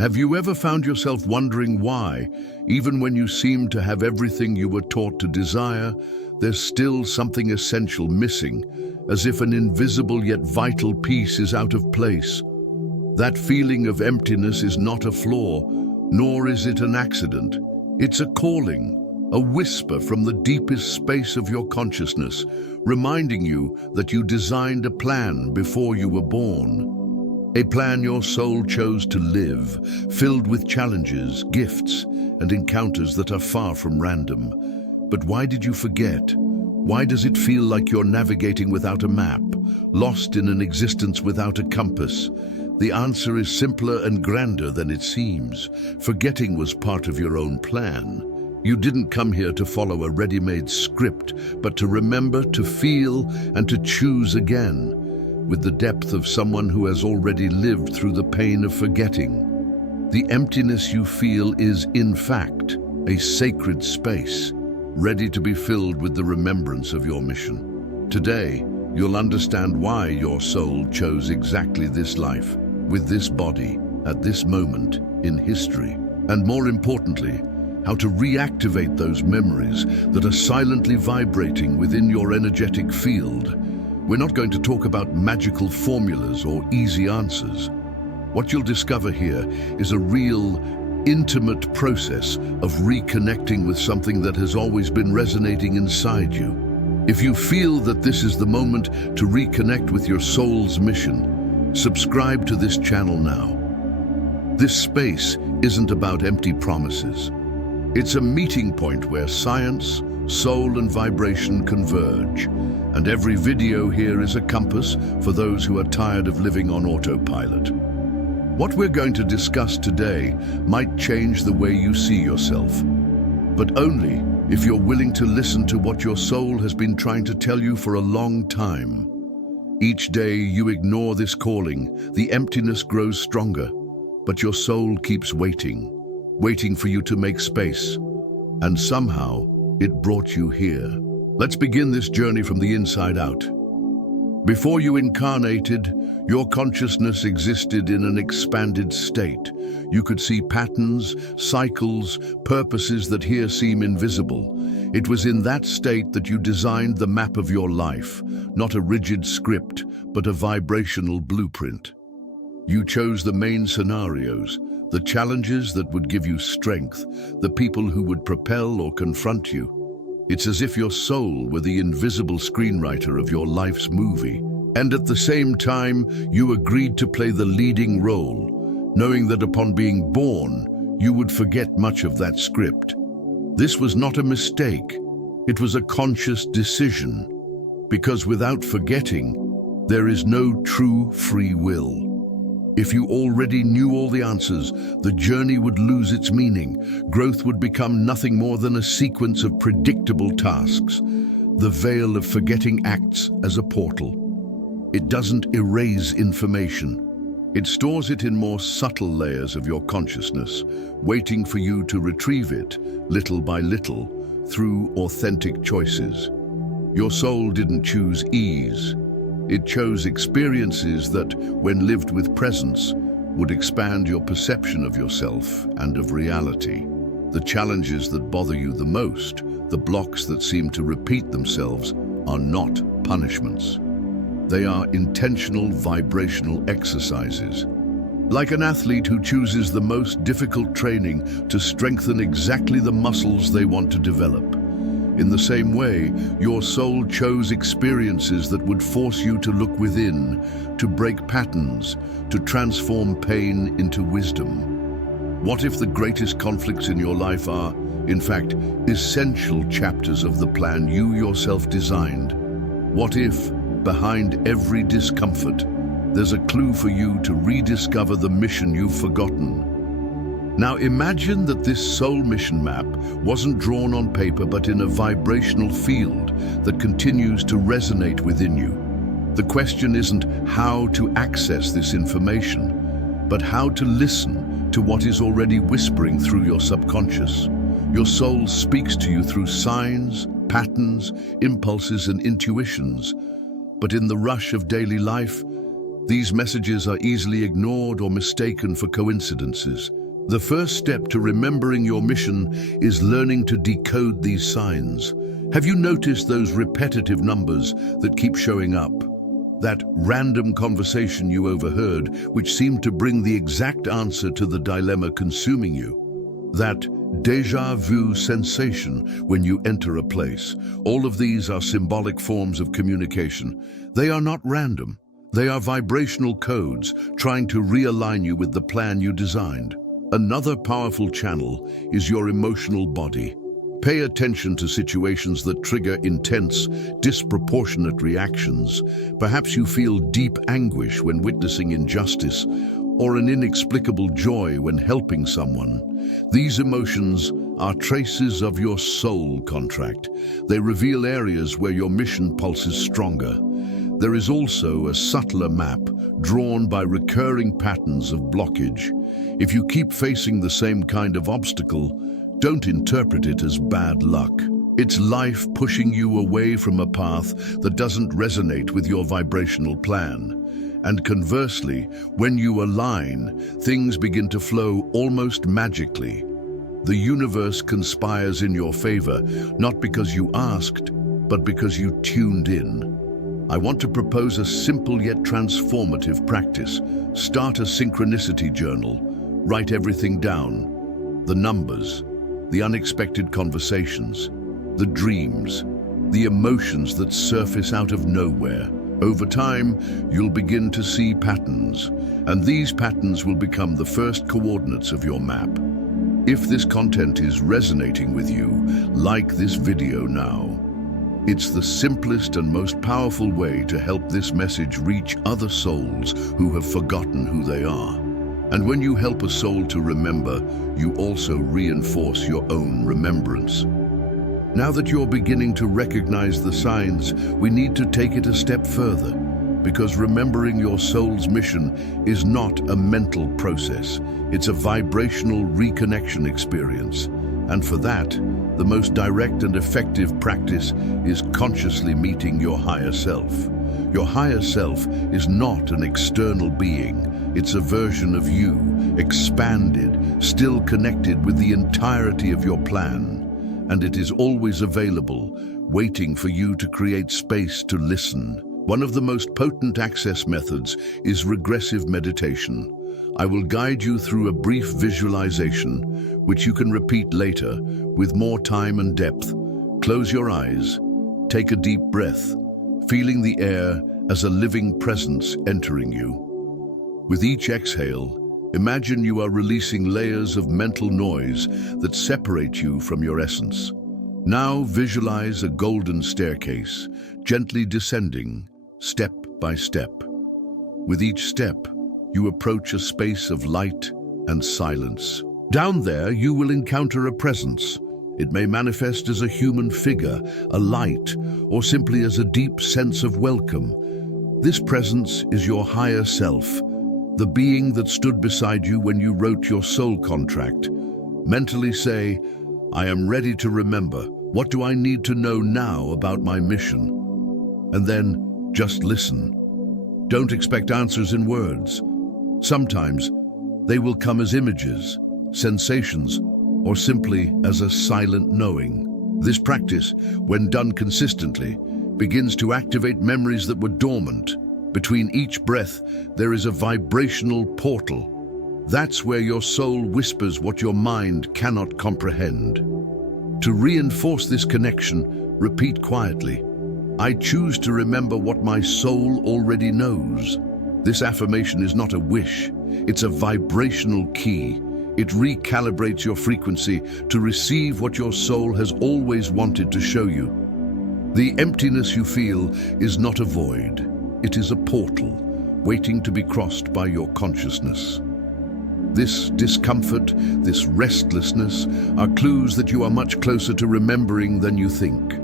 Have you ever found yourself wondering why, even when you seem to have everything you were taught to desire, there's still something essential missing, as if an invisible yet vital piece is out of place? That feeling of emptiness is not a flaw, nor is it an accident. It's a calling, a whisper from the deepest space of your consciousness, reminding you that you designed a plan before you were born. A plan your soul chose to live, filled with challenges, gifts, and encounters that are far from random. But why did you forget? Why does it feel like you're navigating without a map, lost in an existence without a compass? The answer is simpler and grander than it seems. Forgetting was part of your own plan. You didn't come here to follow a ready-made script, but to remember, to feel, and to choose again, with the depth of someone who has already lived through the pain of forgetting. The emptiness you feel is, in fact, a sacred space, ready to be filled with the remembrance of your mission. Today, you'll understand why your soul chose exactly this life, with this body, at this moment in history, and more importantly, how to reactivate those memories that are silently vibrating within your energetic field. We're not going to talk about magical formulas or easy answers. What you'll discover here is a real, intimate process of reconnecting with something that has always been resonating inside you. If you feel that this is the moment to reconnect with your soul's mission, subscribe to this channel now. This space isn't about empty promises. It's a meeting point where science, soul, and vibration converge. And every video here is a compass for those who are tired of living on autopilot. What we're going to discuss today might change the way you see yourself, but only if you're willing to listen to what your soul has been trying to tell you for a long time. Each day you ignore this calling, the emptiness grows stronger, but your soul keeps waiting for you to make space. And somehow, it brought you here. Let's begin this journey from the inside out. Before you incarnated, your consciousness existed in an expanded state. You could see patterns, cycles, purposes that here seem invisible. It was in that state that you designed the map of your life, not a rigid script, but a vibrational blueprint. You chose the main scenarios, the challenges that would give you strength, the people who would propel or confront you. It's as if your soul were the invisible screenwriter of your life's movie. And at the same time, you agreed to play the leading role, knowing that upon being born, you would forget much of that script. This was not a mistake. It was a conscious decision. Because without forgetting, there is no true free will. If you already knew all the answers, the journey would lose its meaning. Growth would become nothing more than a sequence of predictable tasks. The veil of forgetting acts as a portal. It doesn't erase information. It stores it in more subtle layers of your consciousness, waiting for you to retrieve it, little by little, through authentic choices. Your soul didn't choose ease. It chose experiences that, when lived with presence, would expand your perception of yourself and of reality. The challenges that bother you the most, the blocks that seem to repeat themselves, are not punishments. They are intentional vibrational exercises. Like an athlete who chooses the most difficult training to strengthen exactly the muscles they want to develop. In the same way, your soul chose experiences that would force you to look within, to break patterns, to transform pain into wisdom. What if the greatest conflicts in your life are, in fact, essential chapters of the plan you yourself designed? What if, behind every discomfort, there's a clue for you to rediscover the mission you've forgotten? Now imagine that this soul mission map wasn't drawn on paper but in a vibrational field that continues to resonate within you. The question isn't how to access this information, but how to listen to what is already whispering through your subconscious. Your soul speaks to you through signs, patterns, impulses, and intuitions. But in the rush of daily life, These messages are easily ignored or mistaken for coincidences. The first step to remembering your mission is learning to decode these signs. Have you noticed those repetitive numbers that keep showing up? That random conversation you overheard, which seemed to bring the exact answer to the dilemma consuming you? That déjà vu sensation when you enter a place. All of these are symbolic forms of communication. They are not random. They are vibrational codes trying to realign you with the plan you designed. Another powerful channel is your emotional body. Pay attention to situations that trigger intense, disproportionate reactions. Perhaps you feel deep anguish when witnessing injustice, or an inexplicable joy when helping someone. These emotions are traces of your soul contract. They reveal areas where your mission pulses stronger. There is also a subtler map drawn by recurring patterns of blockage. If you keep facing the same kind of obstacle, don't interpret it as bad luck. It's life pushing you away from a path that doesn't resonate with your vibrational plan. And conversely, when you align, things begin to flow almost magically. The universe conspires in your favor, not because you asked, but because you tuned in. I want to propose a simple yet transformative practice. Start a synchronicity journal. Write everything down. The numbers, the unexpected conversations, the dreams, the emotions that surface out of nowhere. Over time, you'll begin to see patterns, and these patterns will become the first coordinates of your map. If this content is resonating with you, like this video now. It's the simplest and most powerful way to help this message reach other souls who have forgotten who they are. And when you help a soul to remember, you also reinforce your own remembrance. Now that you're beginning to recognize the signs, we need to take it a step further, because remembering your soul's mission is not a mental process. It's a vibrational reconnection experience. And for that, the most direct and effective practice is consciously meeting your higher self. Your higher self is not an external being. It's a version of you, expanded, still connected with the entirety of your plan. And it is always available, waiting for you to create space to listen. One of the most potent access methods is regressive meditation. I will guide you through a brief visualization, which you can repeat later with more time and depth. Close your eyes, take a deep breath, feeling the air as a living presence entering you. With each exhale, imagine you are releasing layers of mental noise that separate you from your essence. Now visualize a golden staircase, gently descending, step by step. With each step, you approach a space of light and silence. Down there, you will encounter a presence. It may manifest as a human figure, a light, or simply as a deep sense of welcome. This presence is your higher self, the being that stood beside you when you wrote your soul contract. Mentally say, I am ready to remember. What do I need to know now about my mission? And then just listen. Don't expect answers in words. Sometimes they will come as images, sensations, or simply as a silent knowing. This practice, when done consistently, begins to activate memories that were dormant. Between each breath, there is a vibrational portal. That's where your soul whispers what your mind cannot comprehend. To reinforce this connection, repeat quietly, I choose to remember what my soul already knows. This affirmation is not a wish, it's a vibrational key. It recalibrates your frequency to receive what your soul has always wanted to show you. The emptiness you feel is not a void. It is a portal, waiting to be crossed by your consciousness. This discomfort, this restlessness, are clues that you are much closer to remembering than you think.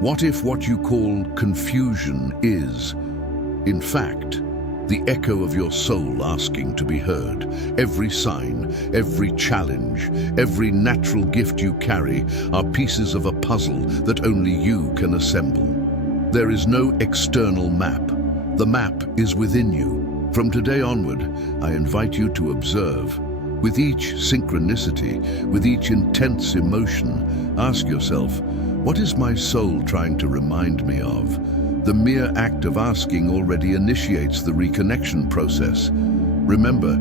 What if what you call confusion is, in fact, the echo of your soul asking to be heard? Every sign, every challenge, every natural gift you carry are pieces of a puzzle that only you can assemble. There is no external map, The map is within you. From today onward, I invite you to observe. With each synchronicity, with each intense emotion, ask yourself, what is my soul trying to remind me of? The mere act of asking already initiates the reconnection process. Remember,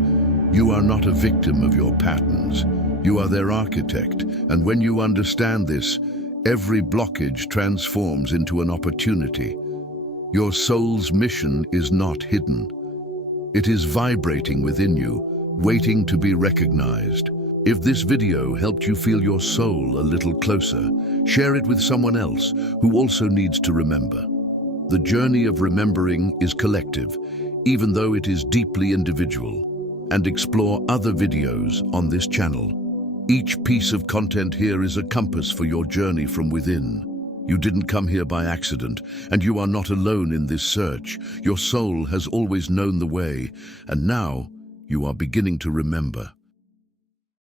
you are not a victim of your patterns. You are their architect, and when you understand this, every blockage transforms into an opportunity. Your soul's mission is not hidden. It is vibrating within you, waiting to be recognized. If this video helped you feel your soul a little closer, share it with someone else who also needs to remember. The journey of remembering is collective, even though it is deeply individual. And explore other videos on this channel. Each piece of content here is a compass for your journey from within. You didn't come here by accident, and you are not alone in this search. Your soul has always known the way, and now you are beginning to remember.